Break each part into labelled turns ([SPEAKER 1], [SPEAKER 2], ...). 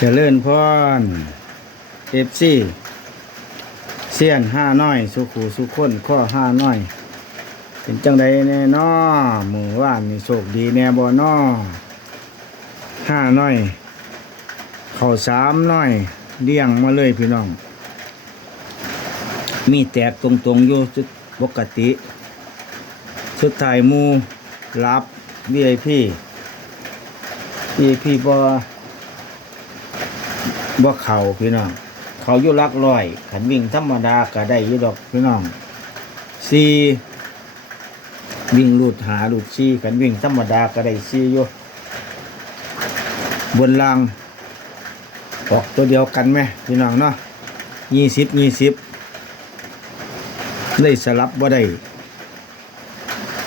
[SPEAKER 1] เจริญพรเอฟซีเสียนห้าน้อย สุขูสุขคนข้อห้าน้อย เป็นจังใดแน่นอมือว่านนี่โชคดีแน่บ่นอห้าน้อย เข้าสามน้อยเลี้ยงมาเลยพี่น้อง มีแตกตรงๆอยู่จุดปกติสุดท้ายมูรับ VIP VIP บ่ บ่าเขาพี่น้อง เขาอยู่ลักร้อยขันวิ่งธรรมดาก็ได้ยู่ดอกพี่น้องสี่วิ่งลูดหาลูดซี่ขันวิ่งธรรมดาก็ได้ซี่อยู่บนล่างออกตัวเดียวกันไหมพี่น้องเนาะยี่สิบยี่สิบได้สลับบ่าได้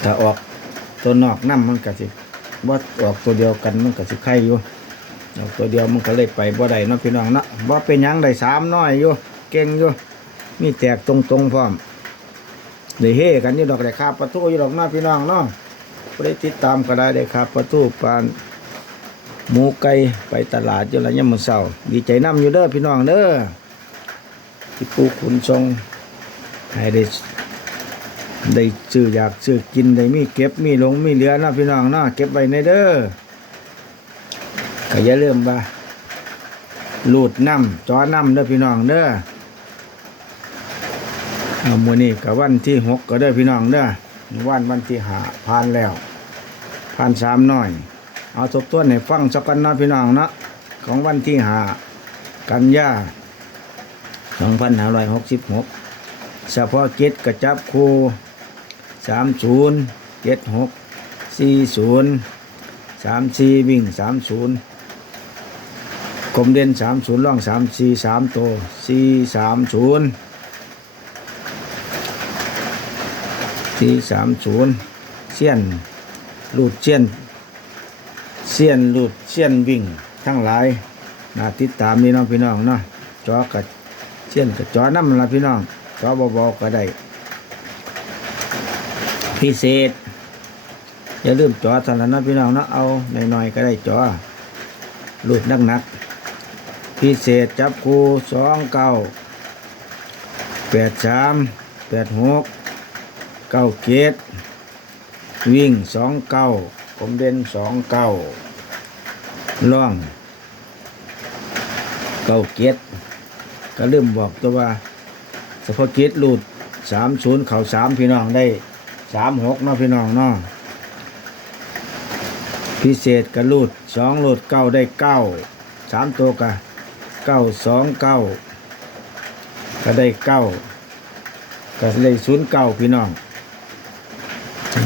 [SPEAKER 1] ถ้าออกตัวนอกน้ำมันก็สิบ่าออกตัวเดียวกันมันก็สิไข่อยู่ ตัวเดียวมันก็เลยไปบ่ได้นาะพี่น้องเนาะบ่เป็นยังได้สามน้อยอยู่เก่งอยู่มีแตกตรงตรงพร้อมได้เฮกันอยู่ดอกได้คาบประตูอยู่ดอกเนาพี่น้องเนาะได้ติดตามก็ได้ได้คาบประตูปานหมูไก่ไปตลาดอยู่ละยามมื้อเช้าดีใจนํอยู่เด้อพี่น้องเด้อที่ปูขุนทรงให้ได้ได้ซื้ออยากซื้อกินได้มีเก็บมีลงมีเหลือนาะพี่น้องเนาะเก็บไว้ในเด้อ ก็อย่าลืมว่าลูดน้ำจ้อน้ำเด้อพี่น้องเด้อเอามือนี้กับวันที่หกก็เด้อพี่น้องเด้อวันวันที่ห้าผ่านแล้วผ่านสามน้อย เอาทบทวนให้ฟังสักกันนาะพี่น้องนะของวันที่ห้ากันยาสองพันห้าร้อยหกสิบหกเฉพาะกิจกระจับคูสามศูนย์เจ็ดหกสี่ศูนย์สามสี่วิ่งสามศูนย์ กลมเด่นสามศูนย์ล่องสามสี่สามโตสี่สามศูนย์สี่สามศูนย์เสี้ยนหลูดเสี้ยนเสี้ยนหลูดเสี้ยนวิ่งทั้งหลายนาติดตามนี่น้องพี่น้องเนาะจอกับเสี้ยนกับจอน้ำละพี่น้องจอเบาๆก็ได้พิเศษอย่าลืมจอสันละนะพี่น้องเนาะเอาหน่อยๆก็ได้จอลูดนักๆ พิเศษจับคูสองเก้าแปดสามแปดหกเก้าเกตวิ่งสองเก้าผมเด่นสองเก้าล่องเก้าเกตก็เริ่มบอกตัวว่าสพกิจลูดสามศูนย์เข่าสามพี่น้องได้สามหกเนาะพี่น้องเนาะพิเศษกระลูดสองลูดเก้าได้เก้าสามตัวกะ เก้าสองเก้าก็ได้เก้าก็เลยศูนย์เก้าพี่น้อง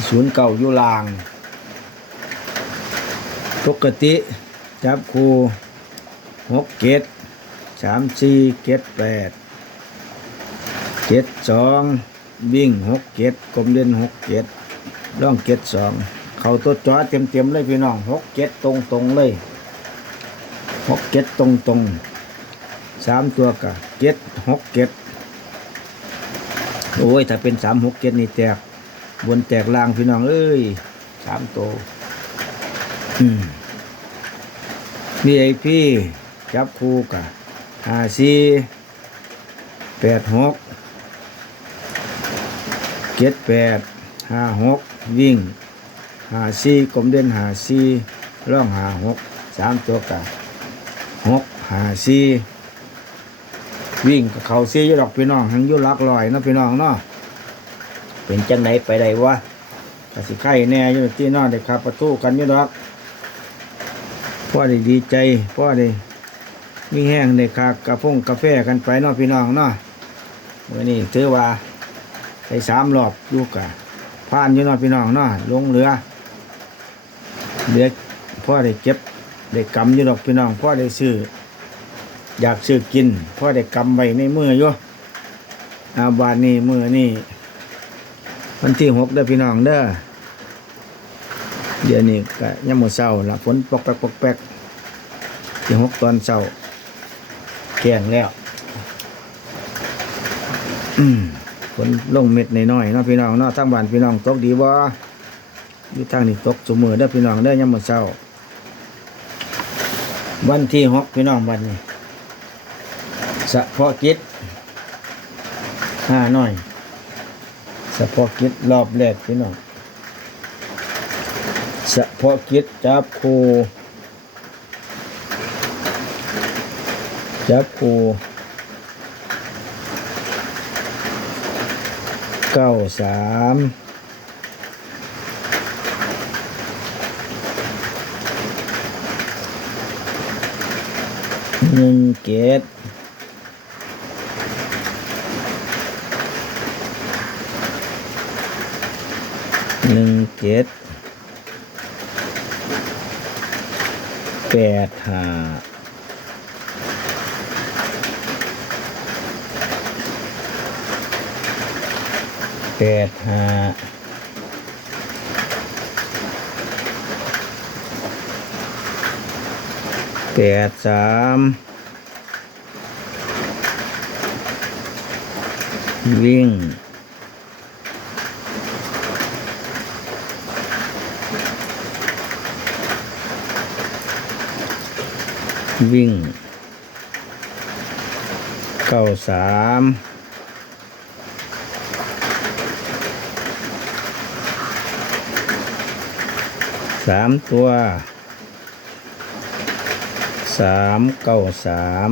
[SPEAKER 1] ศูนย์เก้าอยู่ลาง ปกติจับคูหกเกตสามสี่เกตแปดเกตสองวิ่งหกเกตกลมเด่นหกเกตร่องเกตสองเขาตัวจอเต็มเต็มๆเลยพี่น้องหกเกตตรงตรงๆเลยหกเก็ดตรงตรงๆ สามตัวกะเก็ดหกเก็ดโอ้ย ถ้าเป็นสามหกเก็ดนี่แตก บนแตกล่างพี่น้อง เอ้ยสามตัวนี่ไอพี่จับคู่กะห้าสี่แปดหกเก็ดแปดห้าหกวิ่งห้าสี่กลมเด่นห้าสี่ร่องห้าหกสามตัวกะหกหาซี วิ่งกับเขาซียูดอกพี่น้องทั้งยุลักลอยนะพี่น้องเนาะเป็นจังไหนไปได้วะกสิไข่แน่ยู่ที่นอนได้ขับประตูกันยูดอกพ่อได้ดีใจพ่อได้มีแห้งได้คากระพงกาแฟกันไปนาะพี่น้องเนาะวันนี้ถือว่าไปสามรอบลูกกะผ่านยูนาะพี่น้องเนาะลงเรือเรือพ่อได้เก็บได้กำอยู่ดอกพี่น้องพ่อได้ซื้อ อยากซื้อกินพ่อได้กำไว้ในมืออยู่อาบานนี้มือนี่วันที่หกเด้อพี่น้องเด้อเดี๋ยวนี้ก็ยังมือเศร้าละฝนปกแป๊กปกแป๊กที่หกตอนเศร้าแข็งแล้วฝนลงเม็ดน้อยๆเนาะพี่น้องเนาะทางบ้านพี่น้องตกดีบ่อยู่ทางนี้ตกสมือเด้อพี่น้องเด้อยังมือเศร้าวันที่หกพี่น้องวันนี้ เฉพาะกิจห้าหน่อยเฉพาะกิจรอบแรกพี่น้องเฉพาะกิจจับคูจับคูเก้าสามหนึ่งเกตหนึ่ง เจ็ดแปดห้าแปดห้าแปดสามวิ่ง วิ่งเก้าสามสามตัวสามเก้าสาม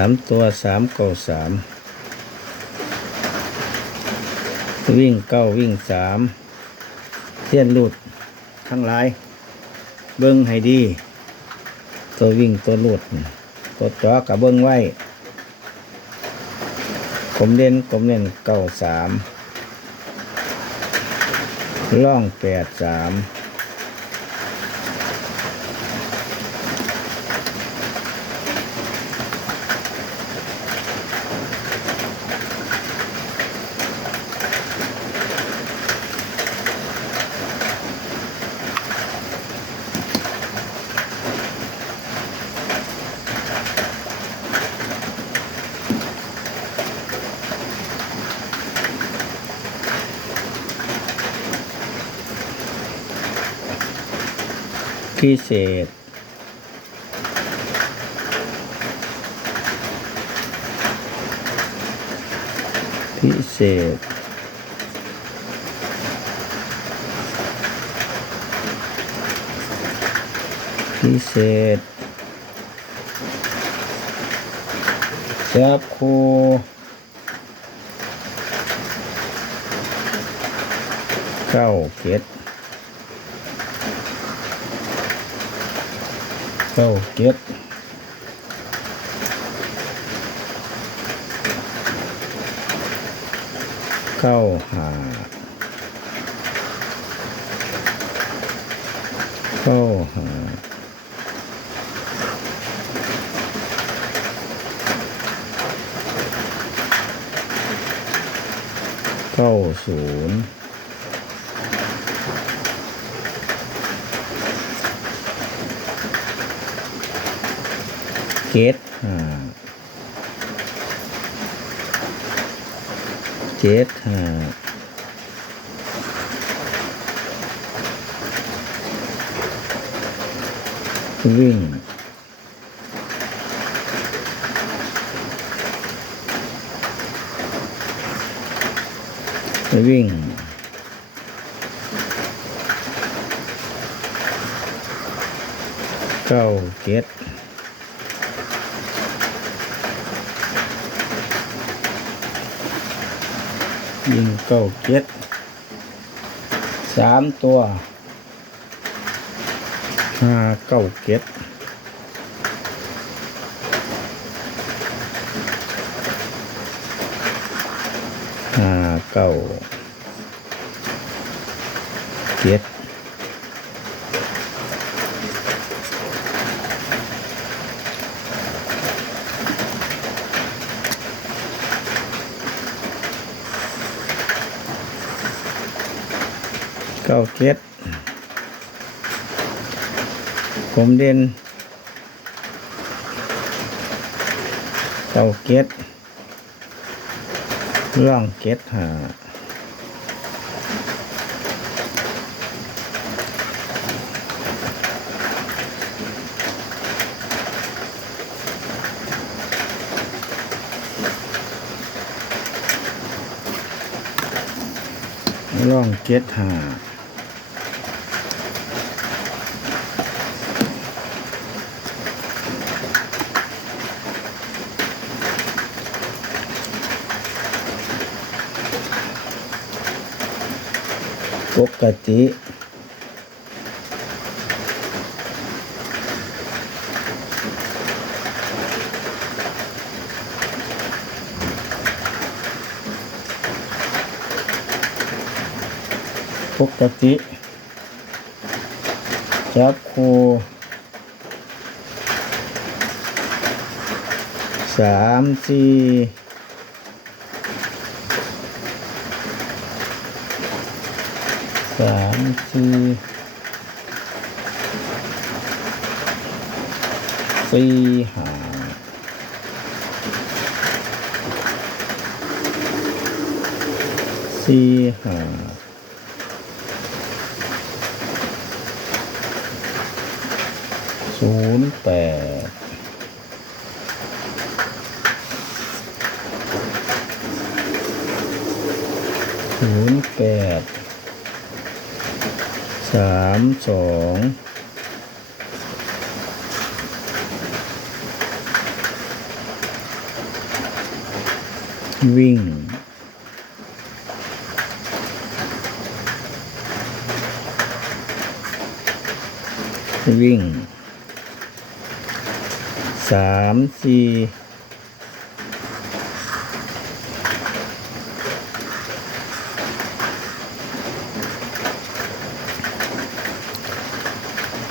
[SPEAKER 1] ามตัวสามเก้าสามวิ่งเก้าวิ่งสามเทียนหลุดทั้งหลาย เบิ้งให้ดี ตัววิ่งตัวหลุดตัวจอกับเบิ้งไว้ผมเล่นผมเล่นเก้าสามล่องแปดสาม พิเศษ พิเศษ พิเศษจับคูเก้าเก็ด เก้าเก็ดเก้าหาเก้าหาเก้าศูนย์ เจ็ดห้าเจ็ดห้าวิ่งวิ่งเก้าเจ็ด ยิงเก้าเจ็ดสามตัวห้าเก้าเจ็ดห้าเก้าเจ็ด เก้าเจ็ดผมเด่นเก้าเก็ดร่องเก็ดหาร่องเก็ดหา ปกติปกติจับคูสามสี่ สามสี่สี่ห้าสี่ห้าศูนย์แปดศูนย์แปด สามสองวิ่งวิ่งสามสี่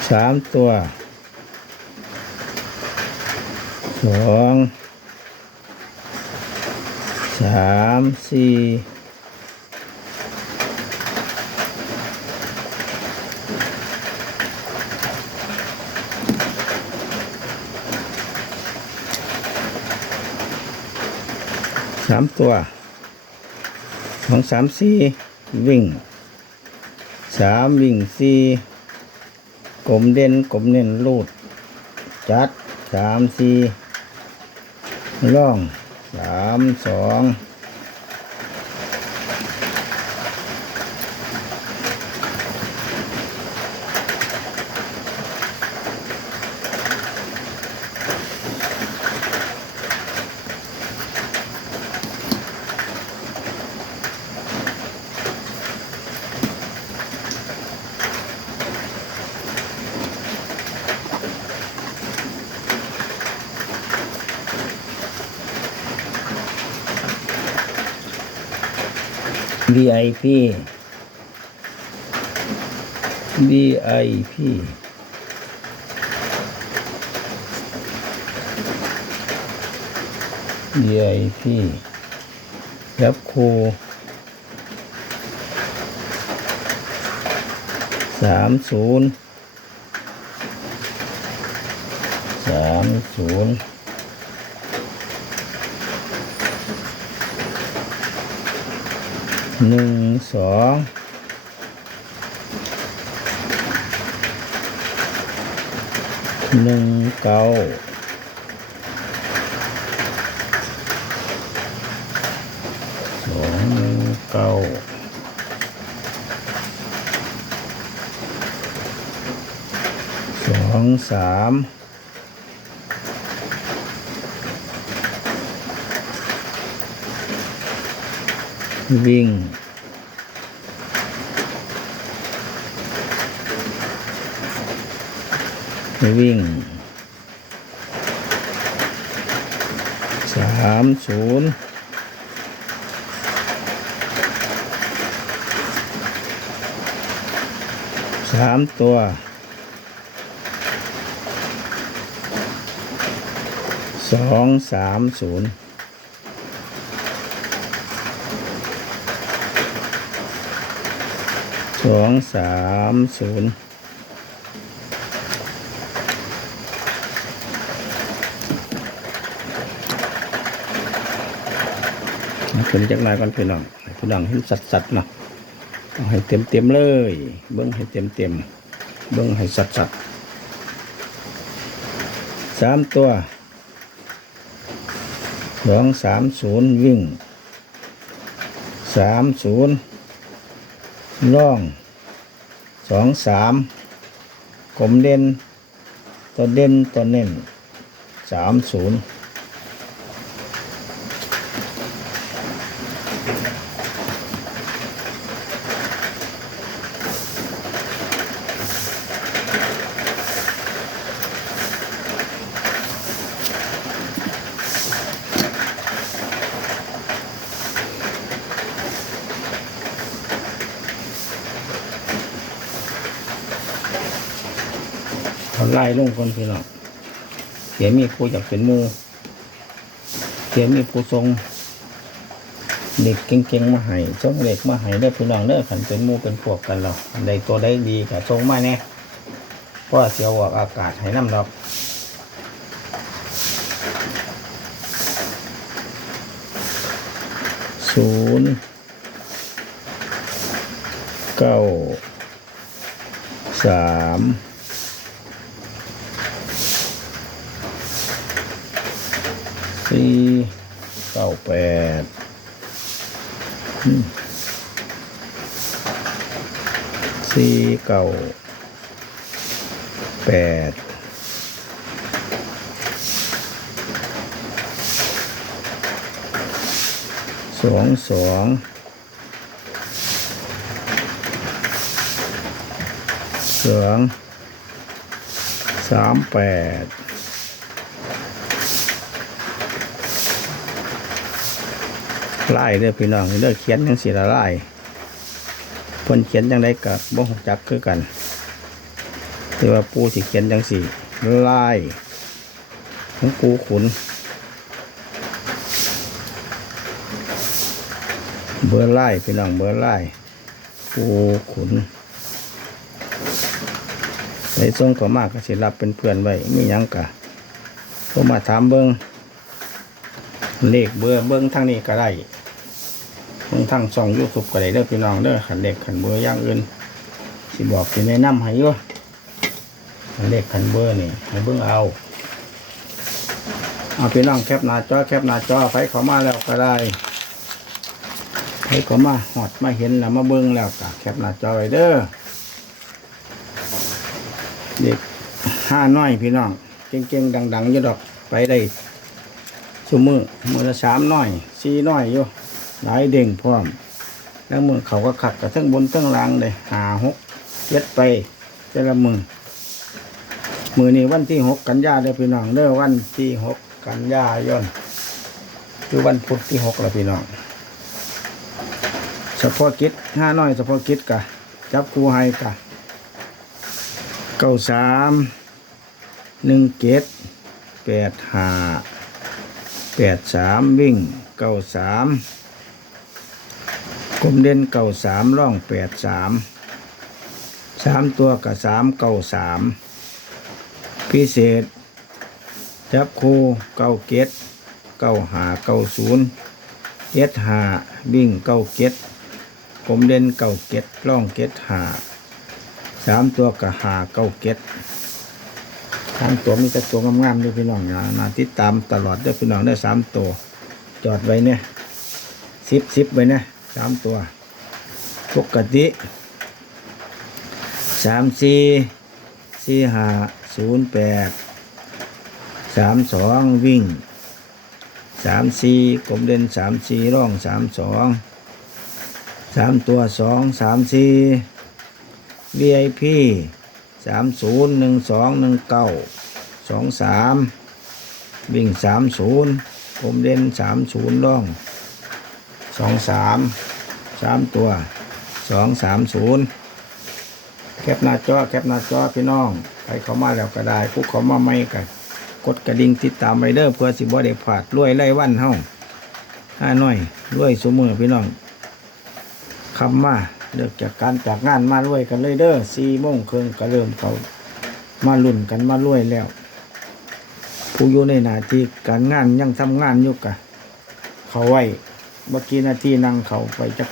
[SPEAKER 1] สามตัวสองสามสี่สามตัวสองสามสี่วิ่งสามวิ่งสี่ กลมเด่นกลมเน้นรูด จัดสามสี่ร่องสามสอง วีไอพีวีไอพีวีไอพีรับครูสามศูนย์สามศูนย์ หนึ่งสองหนึ่งเก้าสองหนึ่งเก้าสองสาม วิ่ง วิ่งสามศูนย์สามตัวสองสามศูนย์ สองสามศูนย์
[SPEAKER 2] ขึ้นจากหนายก่อนพี่น้องพี่น้องเห็นสัดๆเนาะเอาให้เต็มเต็มเลย เบิ้งให้เต็มเต็มเบิ้งให้สัดๆสามตัวสองสามศูนย์วิ่งสามศูนย์ ล่องสองสามกลมเด่นตัวเด่นตัวเน่นสามศูนย์ ล่ลงคนพี่น้องเสียมีผู้อยากเป็นมูเสียมีผู้ทรงเด็กเก่งๆมาให้ทรงเด็กมาให้ได้พี่น้องเด้อขันเป็นมูเป็นพวกกันเราอันใดตัวใดดีก็ทรงมาแน่เพราะเสียวออกอากาศให้น้ำดอกศูนย์เก้าสาม สี่เก้าแปดสี่เก้าแปดสองสองสองสามแปด ไล่เด้อพี่น้องเด้อเขียนจังสีละไล่เพิ่นเขียนจังไดกับบ่ฮู้จักคือกันแต่ว่าปูสิเขียนจังสีไล่ของปูขุน เบอร์ไล่พี่น้องเบอร์ไล่ปูขุนในทรงก็มากก็สิรับเป็นเพื่อนไว้มียังกะโทรมาถามเบิงเลขเบอร์เบิงทางนี้ก็ได้ เบิ่งทางช่องยูทูบก็ได้เด้อพี่น้องเด้อขันเล็กขันเบอร์อย่างอื่นสิบอกสิแนะนำให้ยูขันเล็กขันเบอร์นี่ให้เบิ่งเอาเอาพี่น้องแคปหน้าจอแคปหน้าจอไฟเขามาแล้วก็ได้ไฟเขามาหอดมาเห็นแล้วมาเบิ่งแล้วก็แคปหน้าจอไว้เด้อเด็กห้าน้อยพี่น้องเก่งๆดังๆอยู่ดอกไปได้ชั่วมือมือละสามน้อยสี่น้อยอยู่ หลายเด้งพร้อมแล้วมือเขาก็ขัดกับทั้งบนทั้งล่างเลยหาหกเย็ดไปแต่ละมือมือนี้วันที่หกกันยาเด้อพี่น้องเด้อวันที่หกกันยายนคือวันพุธที่หกล้วพี่น้องเฉพาะกิจห้าน้อยเฉพาะกิจกะจับครูให้กะเก้าสามหนึ่งเกตแปดห้าแปดสามวิ่งเก้าสาม กลมเด่นเก่าสามร่องแปดสามสามตัวกับสามเก่าสามพิเศษ จับคูเก้าเกตเก้าหาเก้าศูนย์เกตหาวิ่งเก้าเกตกลมเด่นเก้าเกตร่องเกตหาสามตัวกับหาเก้าเกตทางตัวมีแต่ตัวงามๆด้วยพี่น้องนะนาติดตามตลอดเด้อพี่น้องได้สามตัว จอดไว้เนี่ยสิบสิบไว้เนี่ย สามตัว ปกติสามสี่สี่ห้าศูนย์แปดสามสองวิ่งสามสี่กลมเด่นสามสี่ร่องสามสองสามตัวสองสามสี่ VIP สามศูนย์หนึ่งสองหนึ่งเก้าสองสามวิ่งสามศูนย์กลมเด่นสามศูนย์ร่อง สองสามสามตัวสองสามศูนย์แคปหน้าจอแคปหน้าจอพี่น้องใครเขามาแล้วก็ได้ผู้เขามาไม่กันกดกระดิ่งติดตามไว้เด้อเพื่อสิบ่ได้พลาดรวยไล่วันเฮาห้าน้อยรวยสมือพี่น้องคำมาเลิกจากการจากงานมารวยกันเลยเด้อสี่โมงครึ่งก็เริ่มเขามาลุ่นกันมารวยแล้ว ผู้อยู่ในหน้าที่การงานยังทำงานอยู่กะเขาไว้
[SPEAKER 1] เมื่อกี้นาทีนั่งเขาไปจัก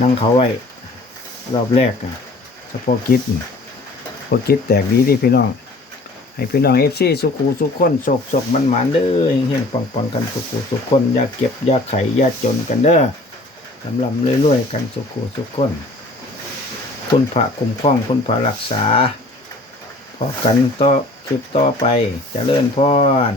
[SPEAKER 1] นั่งเขาไว้ รอบแรกนะเฉพาะกิจพอกิจแตกดีที่พี่น้อง ให้พี่น้องเอฟซีสุขูสุขคนโศกโศกมันหมานเด้อเฮงๆปังปังกันสุขูสุขคนอย่าเก็บอย่าไข่อย่าจนกันเด้อลำลำเรื่อยๆกันสุขูสุขคนคุณพระคุ้มครองคุณพระรักษาพอกันต่อคลิปต่อไปจเจริญพร